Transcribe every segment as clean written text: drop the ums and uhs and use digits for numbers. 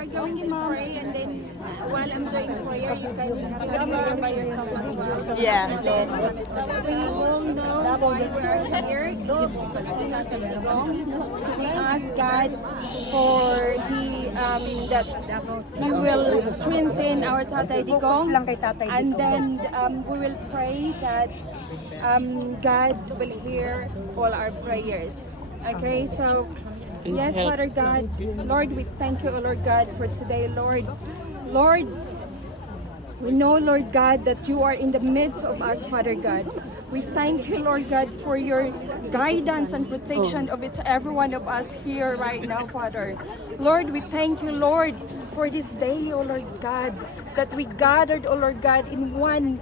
are going to pray, and then while I'm doing prayer, you can remember yourself as well. Yeah. And then we will know why we're here. It's because of Tatay Digong. So we ask God for that He will strengthen our Tatay Digong. lang kay Tatay And Digong. then we will pray that God will hear all our prayers. Okay, so yes, Father God, Lord, we thank you, Lord God, for today, Lord. Lord, we know, Lord God, that you are in the midst of us, Father God. We thank you, Lord God, for your guidance and protection of each every one of us here right now, Father. Lord, we thank you, Lord, for this day, O Lord God, that we gathered, O Lord God, in one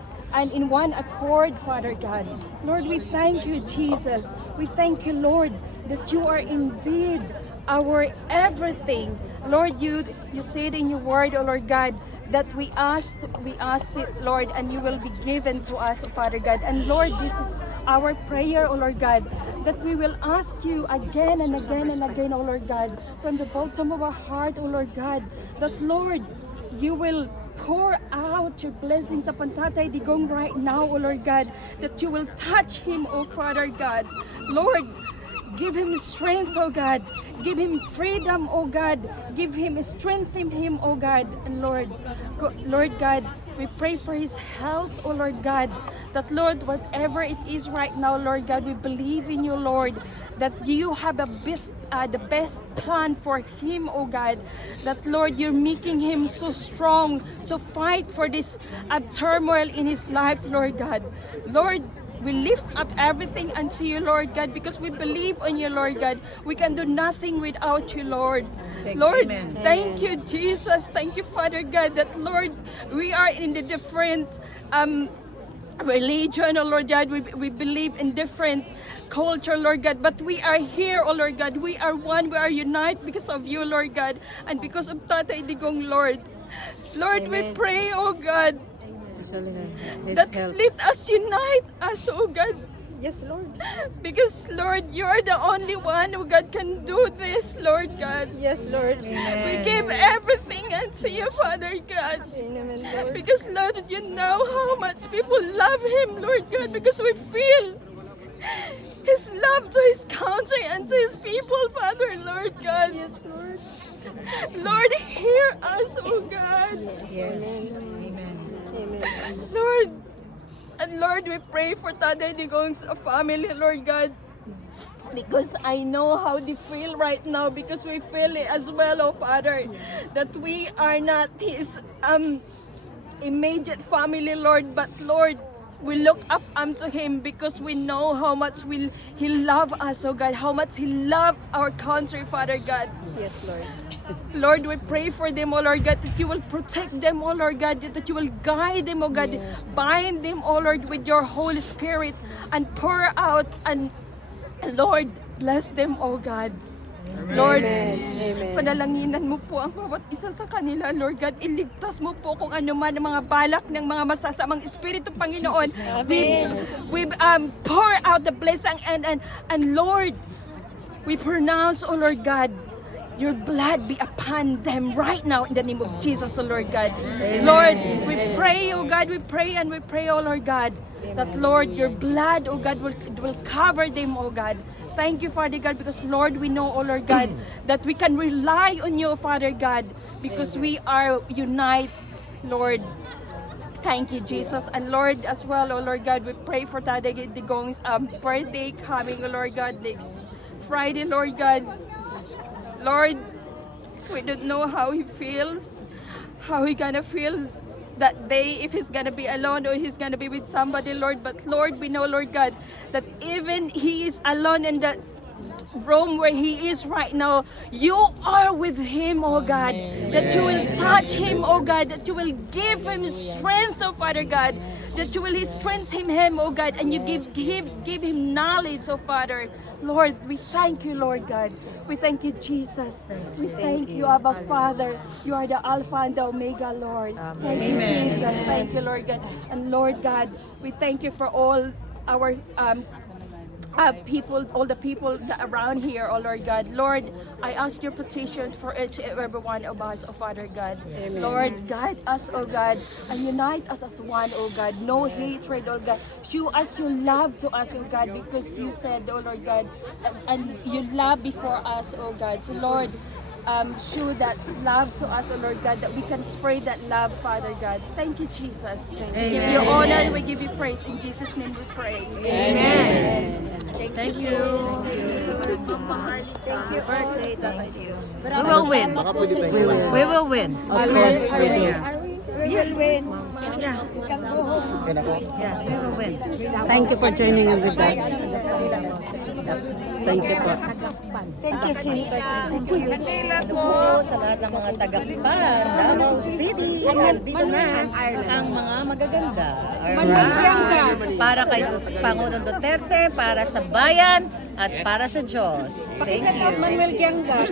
accord, Father God. Lord, we thank you, Jesus. We thank you, Lord, that you are indeed our everything. Lord, you said in your word, O Lord God, that we asked it, Lord, and you will be given to us, O Father God. And Lord, this is our prayer, O Lord God, that we will ask you again and again and again, O Lord God, from the bottom of our heart, O Lord God, that Lord, you will pour out your blessings upon Tatay Digong right now, O Lord God, that you will touch him, O Father God. Lord, give him strength, O God. Give him freedom, O God. Give him, strengthen him, O God. And Lord God, we pray for his health, O Lord God. That Lord, whatever it is right now, Lord God, we believe in you, Lord, that you have the best plan for him, O God. That Lord, you're making him so strong to fight for this turmoil in his life, Lord God. Lord, we lift up everything unto you, Lord God, because we believe on you, Lord God. We can do nothing without you, Lord. Lord, thank you, Jesus. Thank you, Father God, that Lord, we are in the different religion, oh Lord God. We believe in different culture, Lord God, but we are here, oh Lord God. We are one. We are united because of you, Lord God, and because of Tatay Digong, Lord. Lord, we pray, oh God, that let us unite us, oh God. Yes, Lord. Because Lord, you are the only one who God can do this, Lord God. Yes, Lord. We give everything unto you, Father God. Amen, Lord. Because Lord, you know how much people love him, Lord God, because we feel his love to his country and to his people, Father, Lord God. Yes, Lord. Lord, hear us, oh God. Yes. Amen. Lord, and Lord, we pray for Tatay Digong's family, Lord God. Because I know how they feel right now, because we feel it as well, oh Father, that we are not his immediate family, Lord, but Lord, we look up unto him because we know how much he love us, oh God, how much he love our country, Father God. Yes, Lord. Lord, we pray for them, oh Lord God, that you will protect them, oh Lord God, that you will guide them, oh God, bind them, oh Lord, with your Holy Spirit and pour out, and Lord, bless them, oh God. Lord, Amen. panalanginan mo po ang bawat isa sa kanila, Lord God. Iligtas mo po kung ano man ang mga balak ng mga masasamang espiritu, Panginoon. We pour out the blessing and Lord, we pronounce, oh Lord God, your blood be upon them right now in the name of Jesus, oh Lord God. Lord, we pray, oh God, we pray and we pray, oh Lord God, that Lord, your blood, oh God, will cover them, oh God. Thank you, Father God, because Lord, we know, oh Lord God, that we can rely on you, Father God, because we are united, Lord. Thank you, Jesus. And Lord, as well, oh Lord God, we pray for Tatay Digong's birthday coming, oh Lord God, next Friday, Lord God. Lord, we don't know how he feels, how he gonna feel that day, if he's gonna be alone or he's gonna be with somebody, Lord. But Lord, we know, Lord God, that even he is alone in that room where he is right now, you are with him, oh God. That you will touch him, oh God. That you will give him strength, oh Father God. That you will strengthen him, oh God, and you give him knowledge, oh Father. Lord, we thank you, Lord God. We thank you, Jesus. We thank you, Abba Father. You are the Alpha and the Omega, Lord. Thank you, Jesus. Thank you, Lord God. And Lord God, we thank you for all our people, all the people that around here, oh Lord God. Lord, I ask your petition for each and every one of us, oh Father God. Lord, guide us, oh God, and unite us as one, oh God. No hatred, oh God. Show us your love to us, oh God, because you said, oh Lord God, and you love before us, oh God. So Lord, show that love to us, oh Lord God, that we can spread that love, Father God. Thank you, Jesus. We give you honor and we give you praise. In Jesus' name we pray. Amen. Thank you. Thank you. Birthday, Tatay Dio. We will win. We will win. Of course, we do. We will win. Yeah. Yeah, we will win. Thank you for joining in with us. Thank you po. Thank you, sis. Thank you. Po sa lahat ng mga taga-Pan, Davao City. Andito na ang mga magaganda. Alright. Para kay Pangulong Duterte, para sa bayan, at para sa Diyos. Thank you. Manuel Gianga,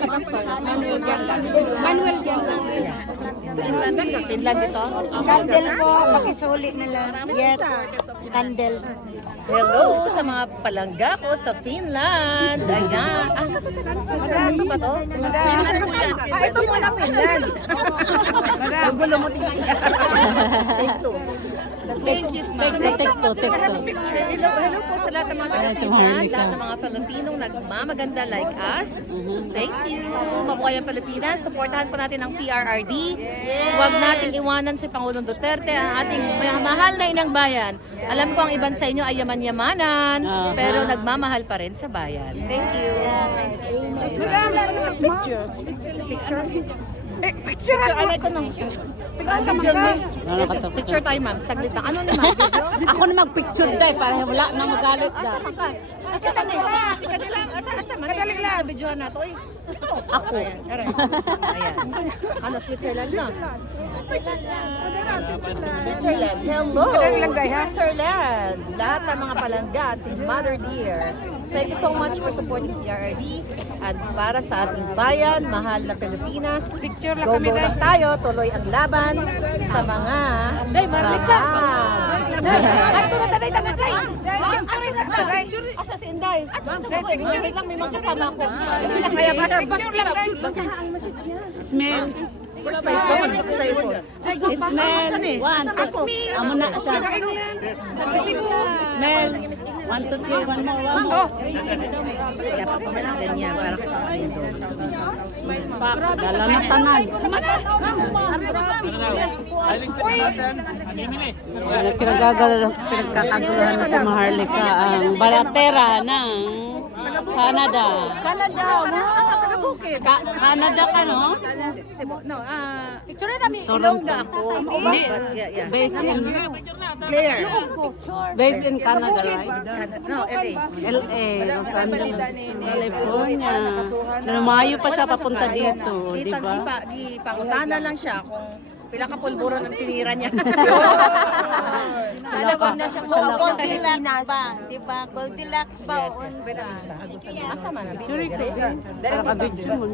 Manuel Gianga. Manuel Gianga. Finland ito? Candle po, pakisuli na lang. Yes, candle. Hello sa mga palangga ko sa Finland. Ayan. Ano ba to? Ito muna Finland. Gulo mo tingnan. Take two. Thank you, Smile. Take two. Hello po sa lahat ng mga taga-Finland, lahat ng mga Pilipinong nagmamaganda like us. Thank you. Mabuhay ang Pilipinas. Supportahan po natin ang PRRD. Huwag nating iwanan si Pangulong Duterte, ang ating mahal na inang bayan. Alam ko ang iban sa inyo ay yaman-yamanan, pero nagmamahal pa rin sa bayan. Thank you. Picture, anay ko nung. Picture tayo, ma'am. Saglit lang. Ano ni ma'am? Ako na mag-picture dahil para wala na magalit na. Asa ka na? Asa man? Kadali lang. Videohan na to. Ako. Ayan. Ano, Switzerland na? Switzerland. Hello! Switzerland. Lahat ng mga palangga at si Mother Dear. Thank you so much for supporting PRRD. At para sa ating bayan, mahal na Pilipinas, go lang tayo, tuloy ang laban sa mga Asa si Inday? Wait lang, may mga kasama ko. Kaya ba Smell. First phone. Smell. One. Amo na siya. Smell. 1, 2, 3. One more. Kaya pa po na ganyan para kita kayo doon. Dala na tanan. Pinagkakaguluhan na sa Maharlika ang baratera ng Canada. Canada, taga-bukid. Canada ka, no? Cebu. No, Ilongga ako. Hindi. Yeah. Based in Claire. Canada, right? No, LA. LA, Los Angeles, California. Lumayo pa siya papunta dito, di ba? Di pangutana lang siya kung pila ka pulburo ng tinira niya. Sana ba na siya Goldilocks ba? Diba? Goldilocks ba? Buena Vista. Asa man? Para ka-video mo.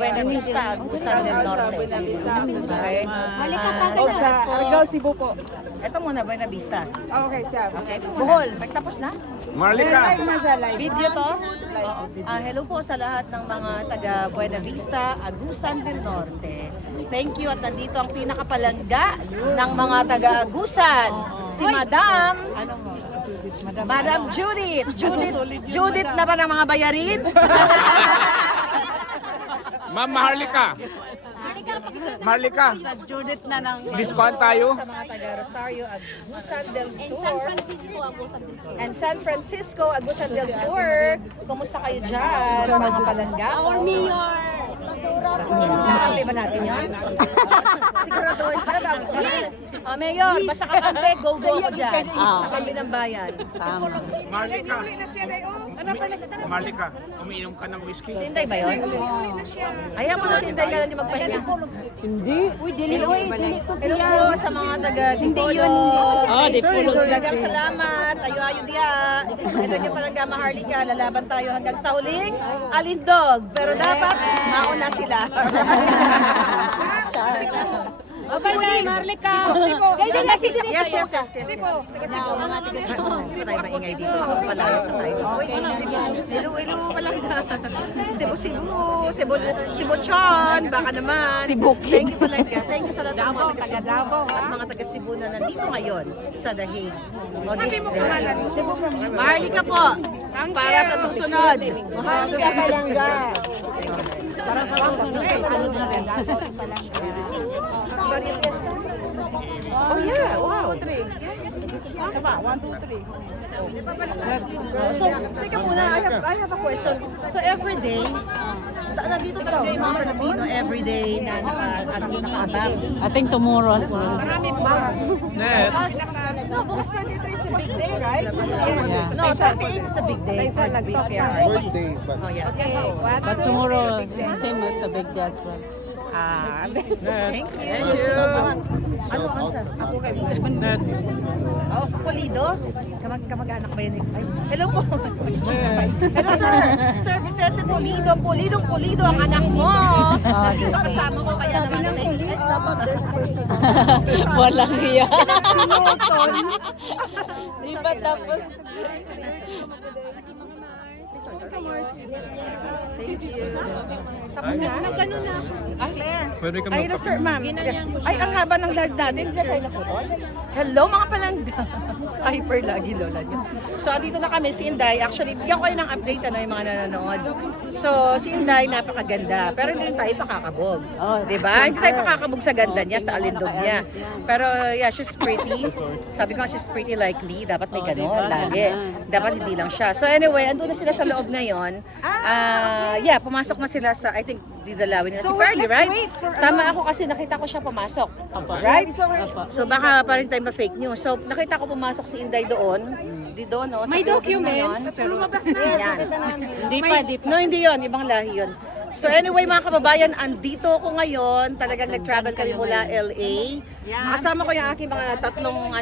Buena Vista, Agusan del Norte. Okay. Halika tayo sa Argao, Cebu po. Ito muna, Buena Vista. Okay, siya. Okay, Bohol. Pagtapos na? Marlika! Video to? Hello po sa lahat ng mga taga Buena Vista, Agusan del Norte. Thank you at nandito ang pinakapalangga ng mga taga Agusan, si Madam Judith. Judith na ba ng mga bayarin? Ma'am Maharlika! Marlika! Judith na ng Discount tayo? Sa mga taga Rosario, Agusan del Sur. And San Francisco, Agusan del Sur. Kumusta kayo dyan, mga palangga? Our mayor! Kakampi ba natin yun? Siguraduhin ka ba? Yes! Mayor, basta kakampi, go ako dyan. Kakampi ng bayan. Marlika! Marlika, umiinom ka ng whiskey? Si Inday ba yun? Ayaw mo na si Inday ka lang di magpahinga. Hindi. Hello po sa mga taga Dipolo. Dipolo. Dagang salamat. Ayo diya. Ito nyo palang Gama Harlika. Lalaban tayo hanggang sa huling alindog. Pero dapat mauna sila. Marlica. Yes. Sipo tayo maingay dito. Palayas na tayo dito. Hello, palangga. Cebu Chan, baka naman. Thank you palangga. Thank you sa lahat ng mga taga-Cebu at mga taga-Cebu na nandito ngayon sa The Hague. Sabi mo pangalan mo? Marlica po. Para sa susunod. Para sa susunod. Para sa susunod na rin. Oh yeah, wow. 1, 2, 3. So, teka muna, I have a question. So, every day, nandito talaga yung mga Pilipino everyday na nakaabang. I think tomorrow as well. Marami bukas. No, bukas 23 is a big day, right? Yes. No, 28 is a big day for the PRRD. Oh, yeah. But tomorrow, same, it's a big day as well. Thank you. Ano ang sa? Ako kay Oh, Pulido? Kamag-anak ba yun? Ay, hello po. Hello, sir. Sir Vicente Pulido. Pulido ang anak mo. Nandito kasama ko kaya naman. Walang hiya. Di ba tapos? Thank you. Tapos na? Nagano na. Ay, hello sir, ma'am. Ay, ang haba ng live natin. Diyan tayo na po. Hello mga palangga. Hyper lagi lola niyo. So, dito na kami si Inday. Actually, bigyan ko kayo ng update yung mga nanonood. So, si Inday napakaganda. Pero hindi rin tayo pakakabog. Diba? Hindi tayo pakakabog sa ganda niya, sa alindog niya. Pero yeah, she's pretty. Sabi ko, she's pretty like me. Dapat may ganon lagi. Dapat hindi lang siya. So anyway, andun na sila sa loob ngayon. Yeah, pumasok na sila sa, I think, didalawin na si Pearly, right? Tama ako kasi nakita ko siya pumasok. Right? So baka pa rin tayo ma-fake news. So nakita ko pumasok si Inday doon. Di doon, no? May documents. Pero lumabas na. Yan. Hindi pa. No, hindi yon, ibang lahi yun. So anyway mga kababayan, andito ko ngayon. Talagang nag-travel kami mula LA. Kasama ko yung aking mga tatlong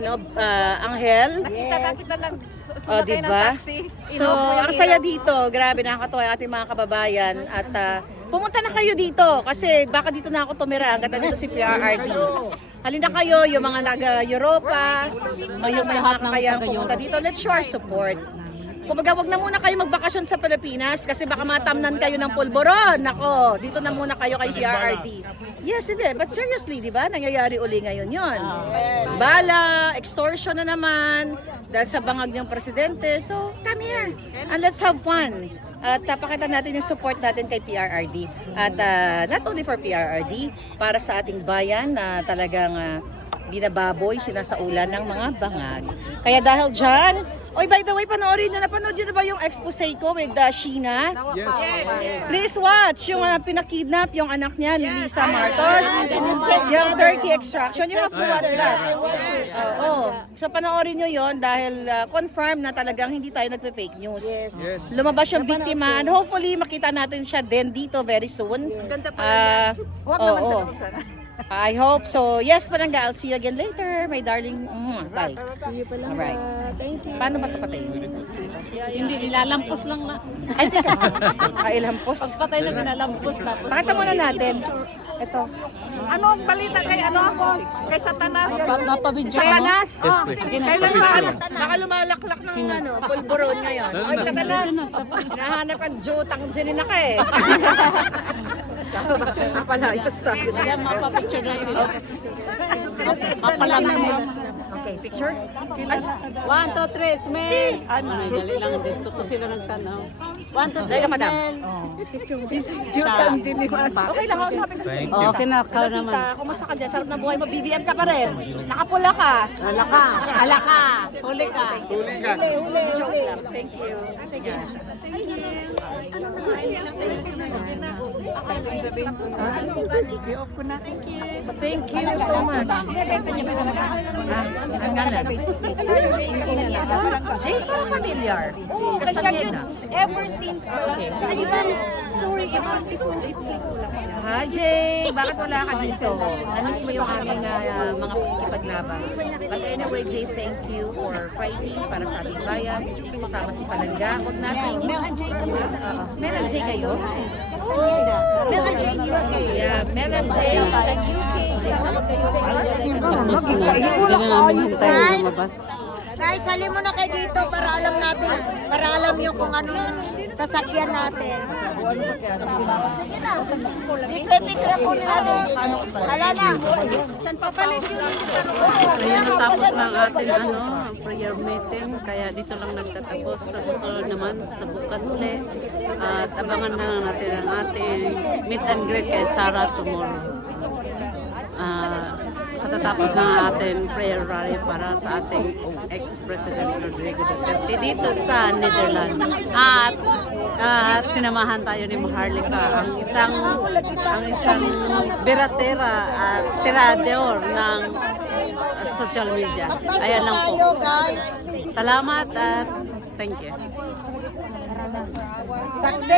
anghel. Kita lang. O, diba? So, ang saya dito. Grabe, nakakatuwa yung ating mga kababayan. At pumunta na kayo dito kasi baka dito na ako tumira hanggang dito si PRRD. Halina kayo, yung mga naga-Europa, yung mga kakayang pumunta dito. Let's show our support. Kumbaga, wag na muna kayo magbakasyon sa Pilipinas kasi baka matamnan kayo ng pulboron. Nako, dito na muna kayo kay PRRD. Yes, hindi. But seriously, di ba? Nangyayari uli ngayon yon. Bala, extortion na naman, dahil sa bangag ng presidente. So, come here and let's have fun. At pakita natin yung support natin kay PRRD. At not only for PRRD, para sa ating bayan na talagang binababoy, sinasaulan ng mga bangag. Kaya dahil dyan, oy, by the way, napanood nyo na ba yung expose ko with Sheena? Yes. Please watch yung pinakidnap yung anak niya, ni Lisa Martos. Yung turkey extraction. You have to watch that. So panoorin nyo yon dahil confirm na talagang hindi tayo nagpe-fake news. Yes. Lumabas yung biktima and hopefully makita natin siya din dito very soon. I hope so. Yes, Palangga, I'll see you again later. My darling. Bye. See you, Palangga. Alright. Thank you. Paano ba ito patayin? Hindi, nilalampos lang na. Ay, teka. Ilampos. Pagpatay na nilalampos. Tapos Pakita muna natin. Ito. Ano ang balita kay Kay Satanas? napabidyo. Satanas. Kailan ba? Baka lumalaklak ng pulburon ngayon. Oy, Satanas. Hinahanap ang jutang dyan ka eh. Napalayos tayo. Yan, mapapicture na sila. Mapalaman mo. Okay, picture? 1, 2, 3, smell. Ano, dali lang. Dito sila nagtanaw. 1, 2, 3, Dali ka, madam. Jutang Okay lang, kausapin ko siya. Okay na, ikaw naman. Tita, kumusta ka dyan? Sarap na buhay mo. BBM ka pa rin. Nakapula ka. Ala ka. Huli ka. Joke lang. Thank you. Sige. Thank you so much. Ang ngalan? Jay, parang familiar. Castaneda. Ever since Okay. sorry, Hi, Jay! Bakit wala ka dito? Na-miss mo yung aming mga kipaglaban. But anyway, Jay, thank you for fighting para sa ating bayan. Kasama si Palangga. Huwag natin... Mel and Jay kami. Mel and Jay kayo? Mel and Jay UK. Yeah, Mel and Jay UK. Tapos na. Hindi na namin hintayin lumabas. Guys, halin mo na kayo dito para alam natin, para alam nyo kung anong sasakyan natin. Sige na. Tikla po natin. Hala na. Ayan, natapos na ang ating prayer meeting. Kaya dito lang nagtatapos. Sa susunod naman, sa bukas ulit. At abangan na lang natin ang ating meet and greet kay Sarah tomorrow. Katatapos na ang ating prayer rally para sa ating ex-president Rodrigo Duterte dito sa Netherlands. At sinamahan tayo ni Maharlika, ang isang beratera at tirador ng social media. Ayan lang po. Salamat at thank you. Success!